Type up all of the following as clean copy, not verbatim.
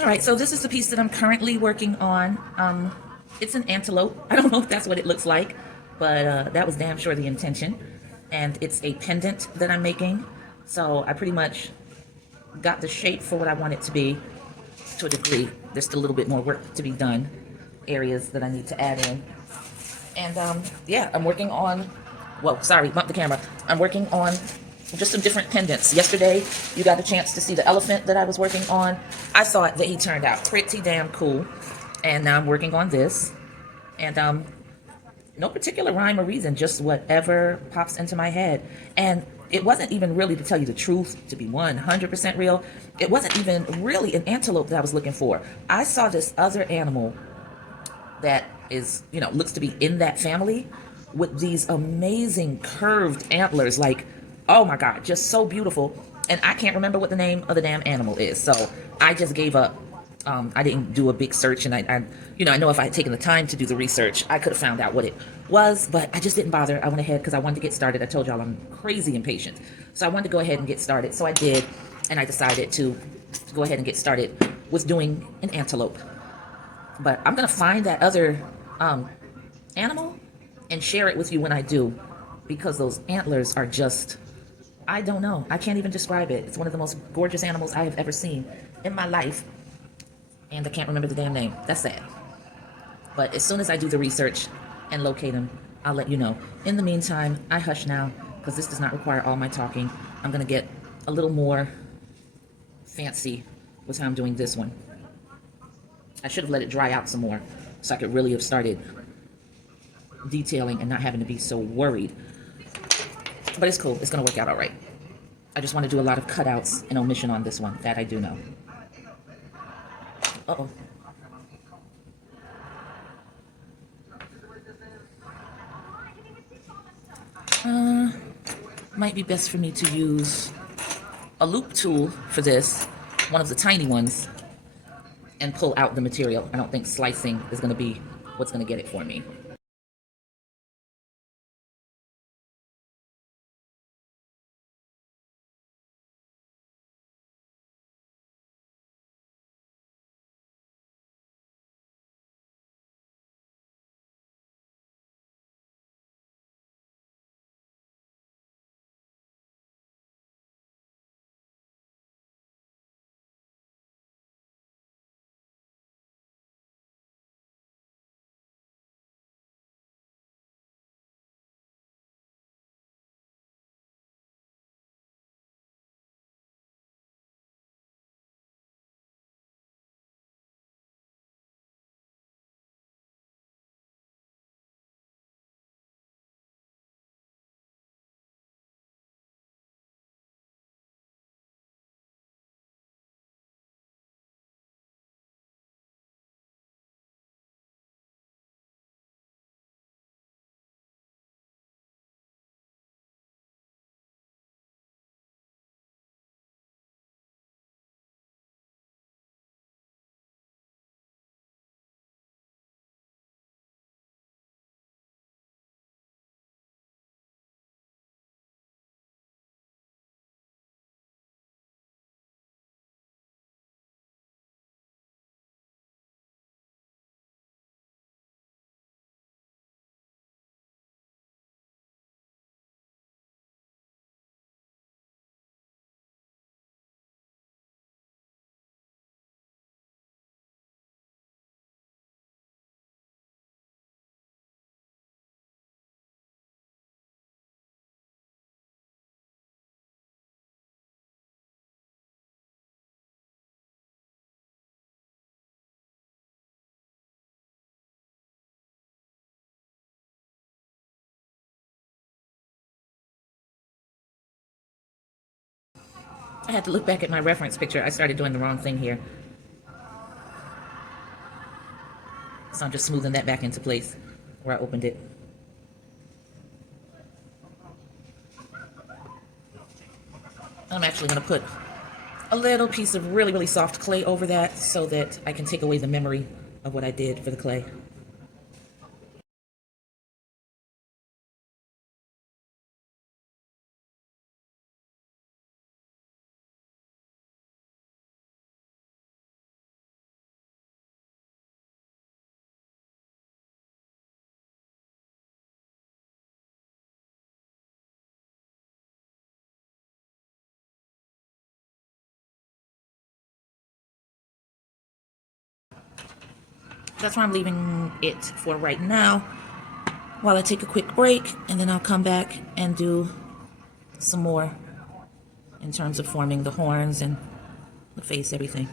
All right, so this is the piece that I'm currently working on. It's an antelope. I don't know if that's what it looks like, but that was damn sure the intention. And it's a pendant that I'm making. So I pretty much got the shape for what I want it to be to a degree. There's still a little bit more work to be done, areas that I need to add in. And yeah, I'm working on, well, sorry, bump the camera. I'm working on just some different pendants. Yesterday, you got a chance to see the elephant that I was working on. I thought that he turned out pretty damn cool. And now I'm working on this. And no particular rhyme or reason, just whatever pops into my head. And it wasn't even really, to tell you the truth, to be 100% real, it wasn't even really an antelope that I was looking for. I saw this other animal that is, looks to be in that family with these amazing curved antlers. Like, oh my God, just so beautiful. And I can't remember what the name of the damn animal is. So I just gave up. I didn't do a big search, and I know if I had taken the time to do the research, I could have found out what it was, but I just didn't bother. I went ahead because I wanted to get started. I told y'all I'm crazy impatient. So I wanted to go ahead and get started. So I did, and I decided to go ahead and get started with doing an antelope. But I'm gonna find that other animal and share it with you when I do, because those antlers are just, I don't know, I can't even describe it. It's one of the most gorgeous animals I have ever seen in my life, and I can't remember the damn name. That's sad. But as soon as I do the research and locate him, I'll let you know. In the meantime, I hush now because this does not require all my talking. I'm gonna get a little more fancy with how I'm doing this one. I should have let it dry out some more so I could really have started detailing and not having to be so worried. But it's cool. It's going to work out all right. I just want to do a lot of cutouts and omission on this one. That I do know. Uh-oh. Might be best for me to use a loop tool for this, one of the tiny ones, and pull out the material. I don't think slicing is going to be what's going to get it for me. I had to look back at my reference picture. I started doing the wrong thing here. So I'm just smoothing that back into place where I opened it. I'm actually going to put a little piece of really, really soft clay over that so that I can take away the memory of what I did for the clay. That's why I'm leaving it for right now while I take a quick break, and then I'll come back and do some more in terms of forming the horns and the face, everything.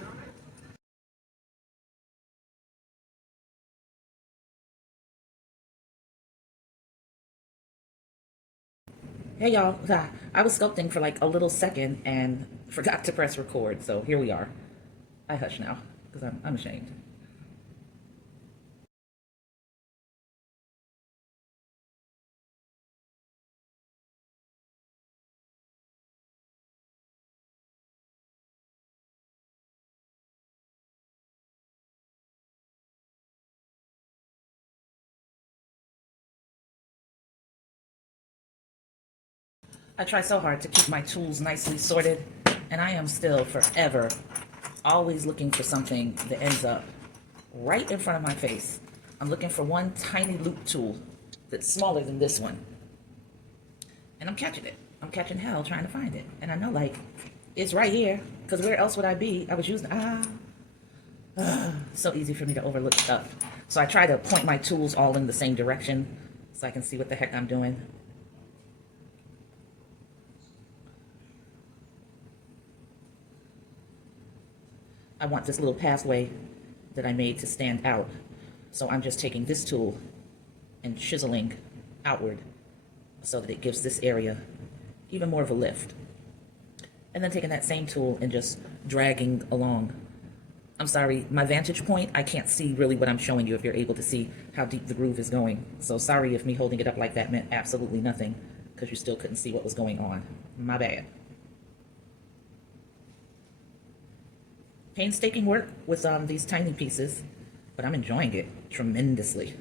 Hey y'all, I was sculpting for like a little second and forgot to press record, so here we are. I hush now because I'm ashamed. I try so hard to keep my tools nicely sorted, and I am still forever always looking for something that ends up right in front of my face. I'm looking for one tiny loop tool that's smaller than this one, and I'm catching it. I'm catching hell trying to find it, and I know like it's right here because where else would I be? I was using so easy for me to overlook stuff. So I try to point my tools all in the same direction so I can see what the heck I'm doing. I want this little pathway that I made to stand out. So I'm just taking this tool and chiseling outward so that it gives this area even more of a lift. And then taking that same tool and just dragging along. I'm sorry, my vantage point, I can't see really what I'm showing you if you're able to see how deep the groove is going. So sorry if me holding it up like that meant absolutely nothing because you still couldn't see what was going on. My bad. Painstaking work with these tiny pieces, but I'm enjoying it tremendously.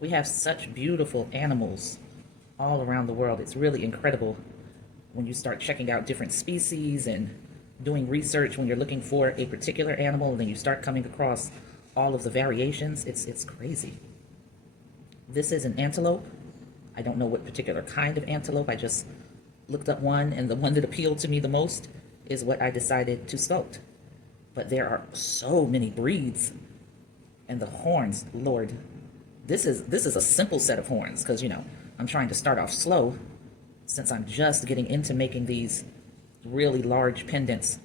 We have such beautiful animals all around the world. It's really incredible when you start checking out different species and doing research when you're looking for a particular animal, and then you start coming across all of the variations. It's crazy. This is an antelope. I don't know what particular kind of antelope. I just looked up one, and the one that appealed to me the most is what I decided to sculpt. But there are so many breeds, and the horns, Lord, this is a simple set of horns because I'm trying to start off slow since I'm just getting into making these really large pendants.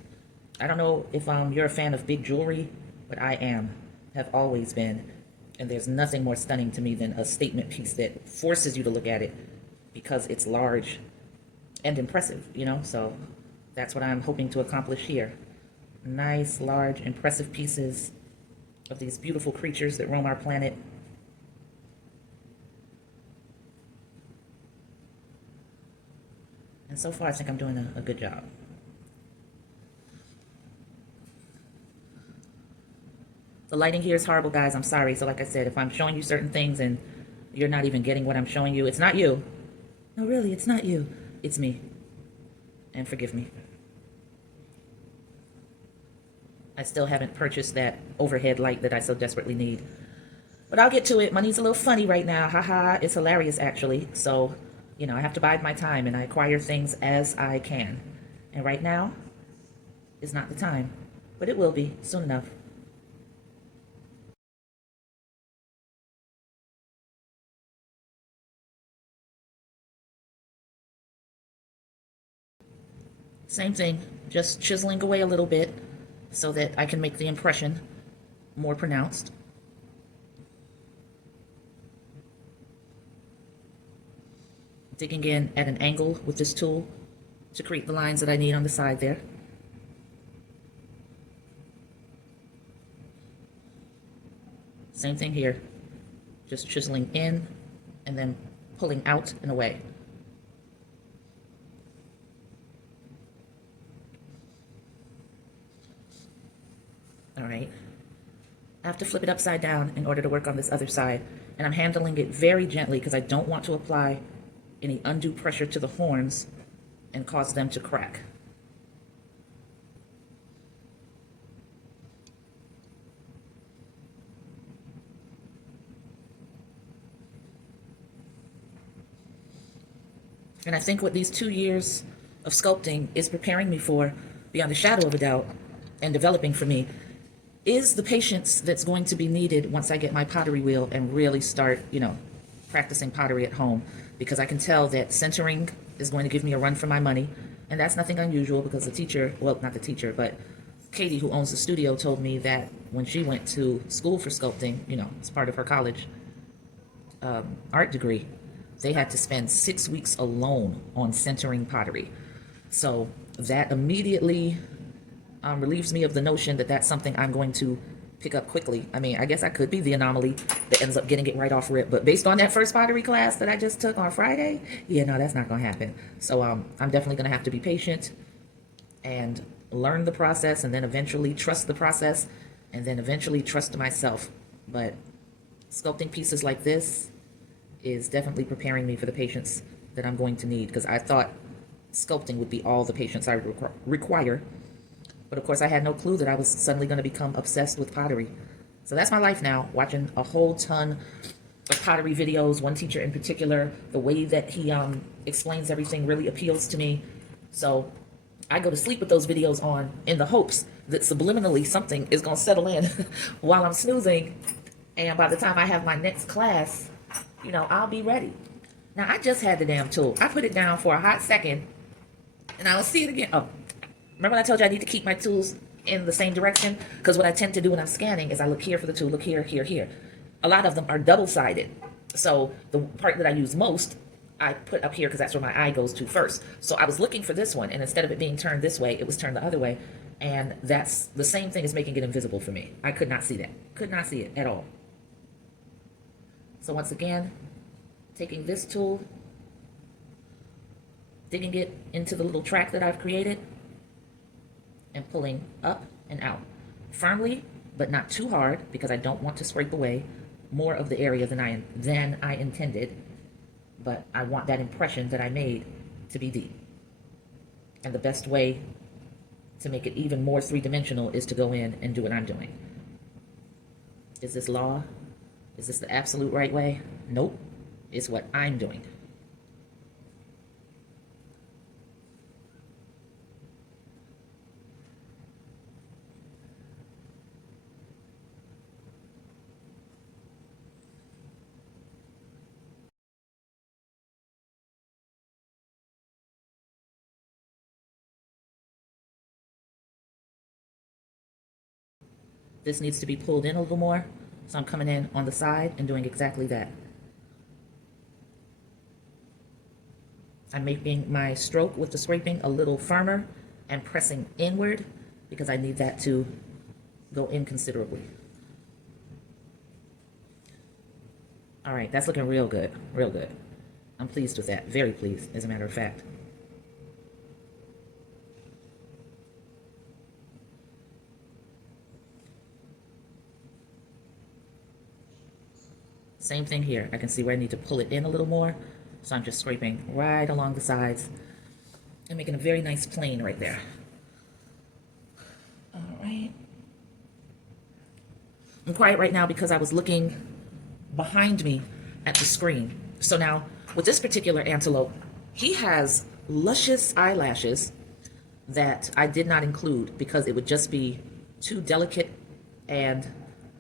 I don't know if you're a fan of big jewelry, but I am, have always been, and there's nothing more stunning to me than a statement piece that forces you to look at it because it's large and impressive, so that's what I'm hoping to accomplish here. Nice, large, impressive pieces of these beautiful creatures that roam our planet. And so far, I think I'm doing a good job. The lighting here is horrible, guys. I'm sorry. So like I said, if I'm showing you certain things and you're not even getting what I'm showing you, it's not you. No, really, it's not you. It's me. And forgive me. I still haven't purchased that overhead light that I so desperately need. But I'll get to it. Money's a little funny right now. Haha, it's hilarious, actually. So, I have to bide my time, and I acquire things as I can. And right now is not the time. But it will be soon enough. Same thing, just chiseling away a little bit so that I can make the impression more pronounced. Digging in at an angle with this tool to create the lines that I need on the side there. Same thing here, just chiseling in and then pulling out and away. All right. I have to flip it upside down in order to work on this other side. And I'm handling it very gently because I don't want to apply any undue pressure to the horns and cause them to crack. And I think what these 2 years of sculpting is preparing me for, beyond a shadow of a doubt, and developing for me, is the patience that's going to be needed once I get my pottery wheel and really start, practicing pottery at home, because I can tell that centering is going to give me a run for my money. And that's nothing unusual, because the teacher, well, not the teacher, but Katie, who owns the studio, told me that when she went to school for sculpting, as part of her college art degree, they had to spend 6 weeks alone on centering pottery. So that immediately relieves me of the notion that that's something I'm going to pick up quickly. I mean, I guess I could be the anomaly that ends up getting it right off rip, but based on that first pottery class that I just took on Friday, yeah, no, that's not going to happen. So I'm definitely going to have to be patient and learn the process, and then eventually trust the process, and then eventually trust myself. But sculpting pieces like this is definitely preparing me for the patience that I'm going to need, because I thought sculpting would be all the patience I would require. But of course, I had no clue that I was suddenly going to become obsessed with pottery. So that's my life now, watching a whole ton of pottery videos. One teacher in particular, the way that he explains everything really appeals to me. So I go to sleep with those videos on in the hopes that subliminally something is going to settle in while I'm snoozing. And by the time I have my next class, I'll be ready. Now, I just had the damn tool. I put it down for a hot second, and I'll see it again. Oh, remember when I told you I need to keep my tools in the same direction? Because what I tend to do when I'm scanning is I look here for the tool, look here, here, here. A lot of them are double-sided. So the part that I use most, I put up here because that's where my eye goes to first. So I was looking for this one, and instead of it being turned this way, it was turned the other way. And that's the same thing as making it invisible for me. I could not see that. Could not see it at all. So once again, taking this tool, digging it into the little track that I've created, and pulling up and out. Firmly, but not too hard, because I don't want to scrape away more of the area than I intended. But I want that impression that I made to be deep. And the best way to make it even more three-dimensional is to go in and do what I'm doing. Is this law? Is this the absolute right way? Nope. It's what I'm doing. This needs to be pulled in a little more, so I'm coming in on the side and doing exactly that. I'm making my stroke with the scraping a little firmer and pressing inward, because I need that to go in considerably. All right, that's looking real good, real good. I'm pleased with that, very pleased, as a matter of fact. Same thing here. I can see where I need to pull it in a little more, so I'm just scraping right along the sides and making a very nice plane right there. All right. I'm quiet right now because I was looking behind me at the screen. So now, with this particular antelope, he has luscious eyelashes that I did not include because it would just be too delicate, and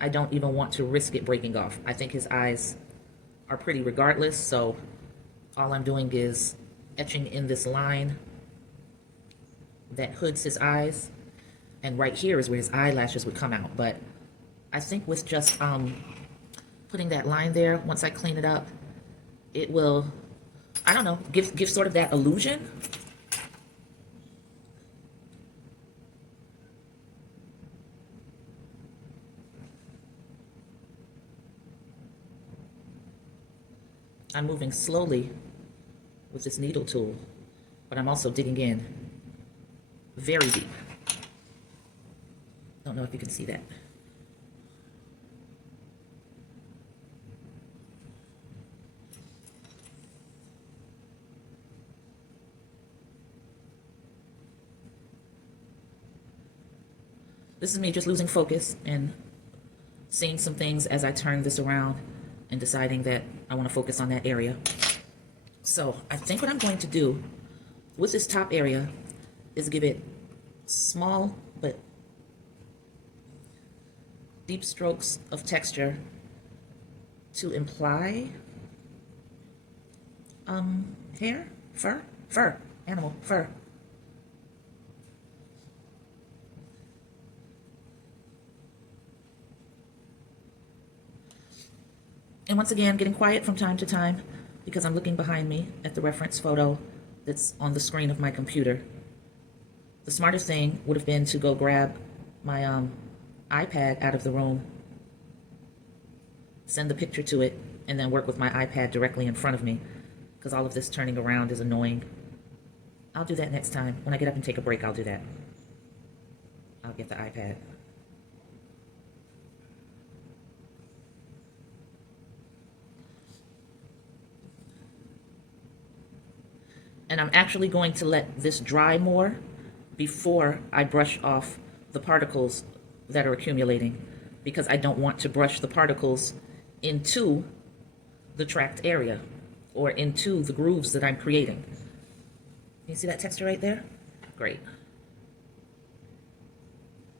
I don't even want to risk it breaking off. I think his eyes are pretty regardless, so all I'm doing is etching in this line that hoods his eyes, and right here is where his eyelashes would come out. But I think with just putting that line there, once I clean it up, it will, I don't know, give sort of that illusion. I'm moving slowly with this needle tool, but I'm also digging in very deep. Don't know if you can see that. This is me just losing focus and seeing some things as I turn this around and deciding that I want to focus on that area. So I think what I'm going to do with this top area is give it small but deep strokes of texture to imply hair, fur, animal fur. And once again, getting quiet from time to time because I'm looking behind me at the reference photo that's on the screen of my computer. The smarter thing would have been to go grab my iPad out of the room, send the picture to it, and then work with my iPad directly in front of me, because all of this turning around is annoying. I'll do that next time. When I get up and take a break, I'll do that. I'll get the iPad. And I'm actually going to let this dry more before I brush off the particles that are accumulating, because I don't want to brush the particles into the tracked area or into the grooves that I'm creating. You see that texture right there? Great.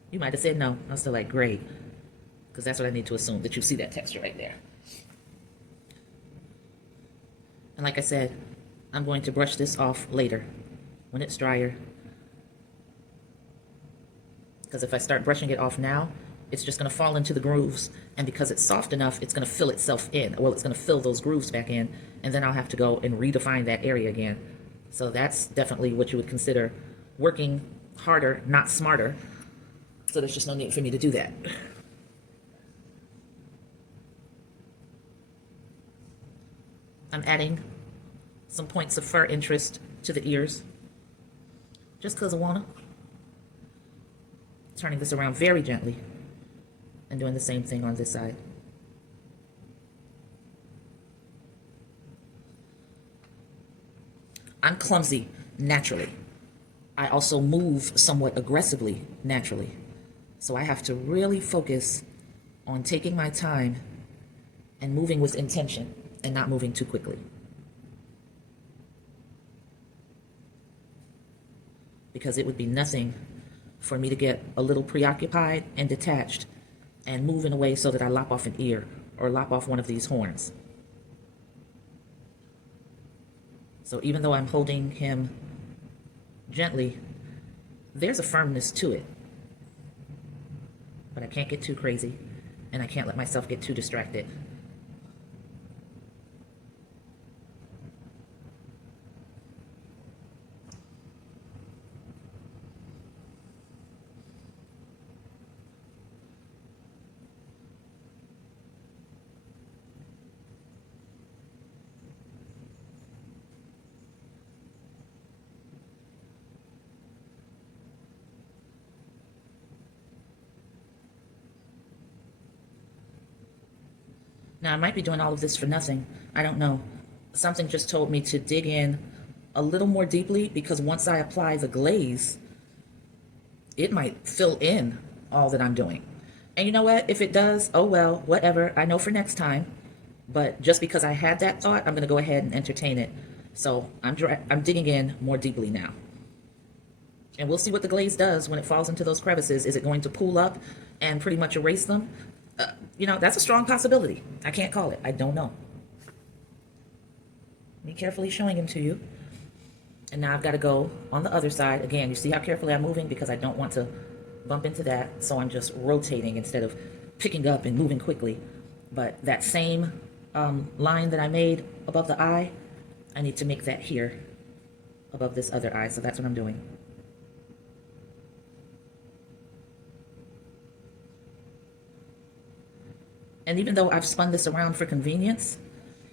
You might have said no. I was still like, great, because that's what I need to assume, that you see that texture right there. And like I said, I'm going to brush this off later when it's drier, because if I start brushing it off now, it's just going to fall into the grooves, and because it's soft enough, it's going to fill itself in. Well, it's going to fill those grooves back in, and then I'll have to go and redefine that area again. So that's definitely what you would consider working harder, not smarter. So there's just no need for me to do that. I'm adding some points of fur interest to the ears, just because I want to. Turning this around very gently and doing the same thing on this side. I'm clumsy naturally. I also move somewhat aggressively naturally. So I have to really focus on taking my time and moving with intention and not moving too quickly. Because it would be nothing for me to get a little preoccupied and detached and move in a way so that I lop off an ear or lop off one of these horns. So even though I'm holding him gently, there's a firmness to it. But I can't get too crazy, and I can't let myself get too distracted. Now, I might be doing all of this for nothing. I don't know. Something just told me to dig in a little more deeply, because once I apply the glaze, it might fill in all that I'm doing. And you know what? If it does, oh well, whatever. I know for next time. But just because I had that thought, I'm going to go ahead and entertain it. So I'm digging in more deeply now. And we'll see what the glaze does when it falls into those crevices. Is it going to pool up and pretty much erase them? You know, that's a strong possibility. I can't call it. I don't know. Me carefully showing him to you. And now I've got to go on the other side. Again, you see how carefully I'm moving, because I don't want to bump into that. So I'm just rotating instead of picking up and moving quickly. But that same line that I made above the eye, I need to make that here above this other eye. So that's what I'm doing. And even though I've spun this around for convenience,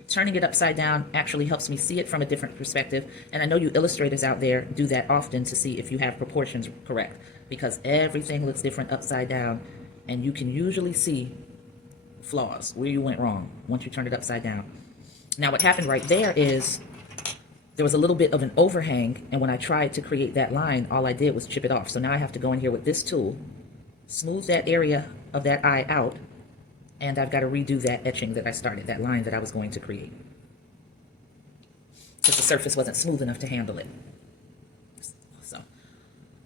turning it upside down actually helps me see it from a different perspective. And I know you illustrators out there do that often to see if you have proportions correct, because everything looks different upside down, and you can usually see flaws where you went wrong once you turn it upside down. Now, what happened right there is there was a little bit of an overhang, and when I tried to create that line, all I did was chip it off. So now I have to go in here with this tool, smooth that area of that eye out, and I've got to redo that etching that I started, that line that I was going to create, because the surface wasn't smooth enough to handle it. So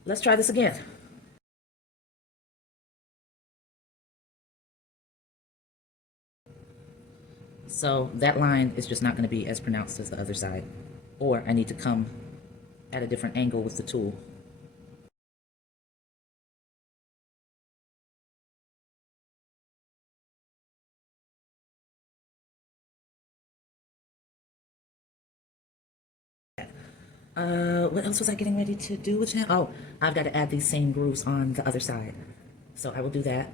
let's try this again. So that line is just not going to be as pronounced as the other side. Or I need to come at a different angle with the tool. What else was I getting ready to do with him? Oh, I've got to add these same grooves on the other side. So I will do that,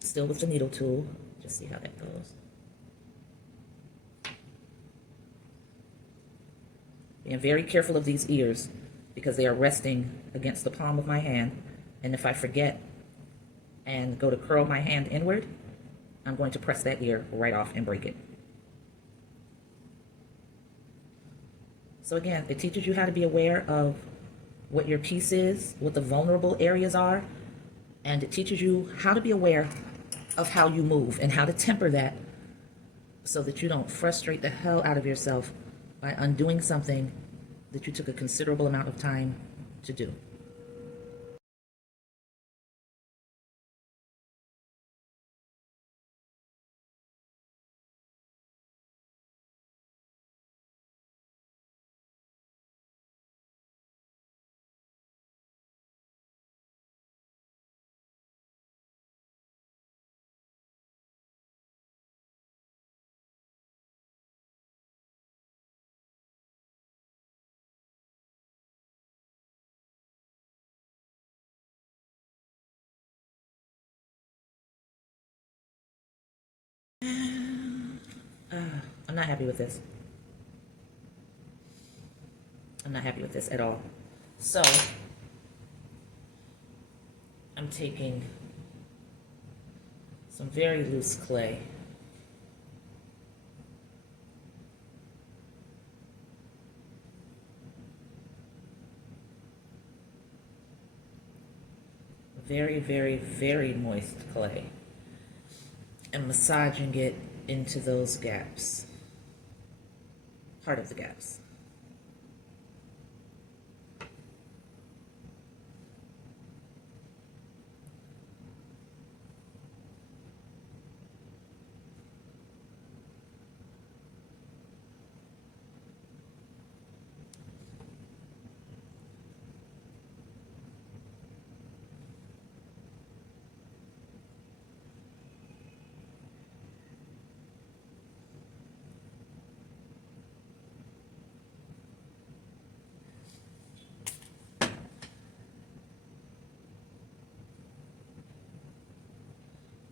still with the needle tool. Just see how that goes. Being very careful of these ears because they are resting against the palm of my hand. And if I forget and go to curl my hand inward, I'm going to press that ear right off and break it. So again, it teaches you how to be aware of what your piece is, what the vulnerable areas are, and it teaches you how to be aware of how you move and how to temper that so that you don't frustrate the hell out of yourself by undoing something that you took a considerable amount of time to do. I'm not happy with this. I'm not happy with this at all. So I'm taking some very loose clay. Very, very, very moist clay. And massaging it into those gaps. Part of the gaps.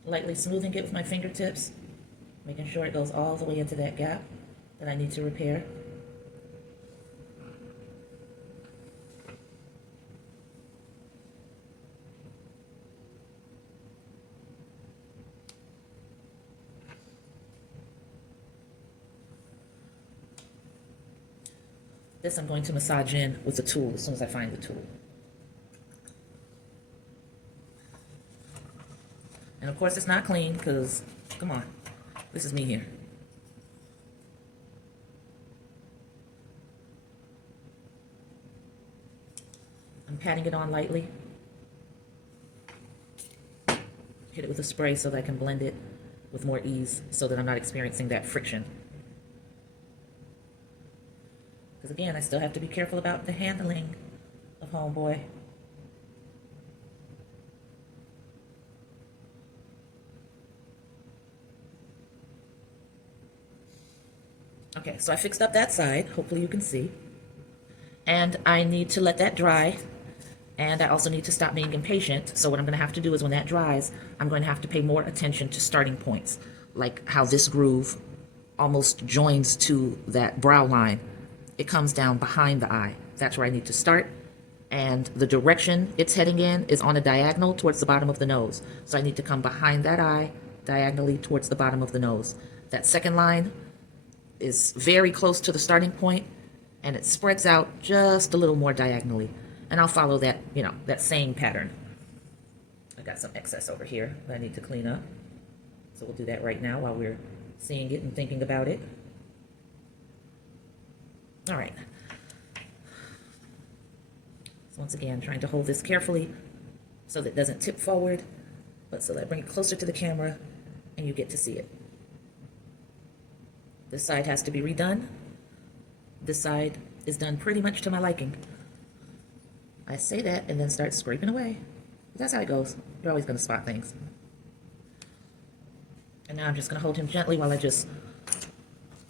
Lightly smoothing it with my fingertips, making sure it goes all the way into that gap that I need to repair. This I'm going to massage in with the tool as soon as I find the tool. And of course it's not clean because, come on, this is me here. I'm patting it on lightly. Hit it with a spray so that I can blend it with more ease so that I'm not experiencing that friction. Because again, I still have to be careful about the handling of homeboy. Okay, so I fixed up that side. Hopefully you can see. And I need to let that dry. And I also need to stop being impatient. So what I'm going to have to do is when that dries, I'm going to have to pay more attention to starting points. Like how this groove almost joins to that brow line. It comes down behind the eye. That's where I need to start. And the direction it's heading in is on a diagonal towards the bottom of the nose. So I need to come behind that eye, diagonally towards the bottom of the nose. That second line is very close to the starting point, and it spreads out just a little more diagonally. And I'll follow that, that same pattern. I got some excess over here that I need to clean up. So we'll do that right now while we're seeing it and thinking about it. All right. So once again, trying to hold this carefully so that it doesn't tip forward, but so that I bring it closer to the camera and you get to see it. This side has to be redone. This side is done pretty much to my liking. I say that and then start scraping away. That's how it goes. You're always going to spot things. And now I'm just going to hold him gently while I just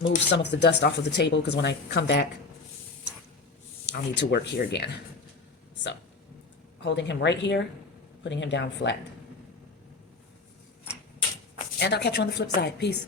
move some of the dust off of the table, because when I come back, I'll need to work here again. So, holding him right here, putting him down flat. And I'll catch you on the flip side. Peace.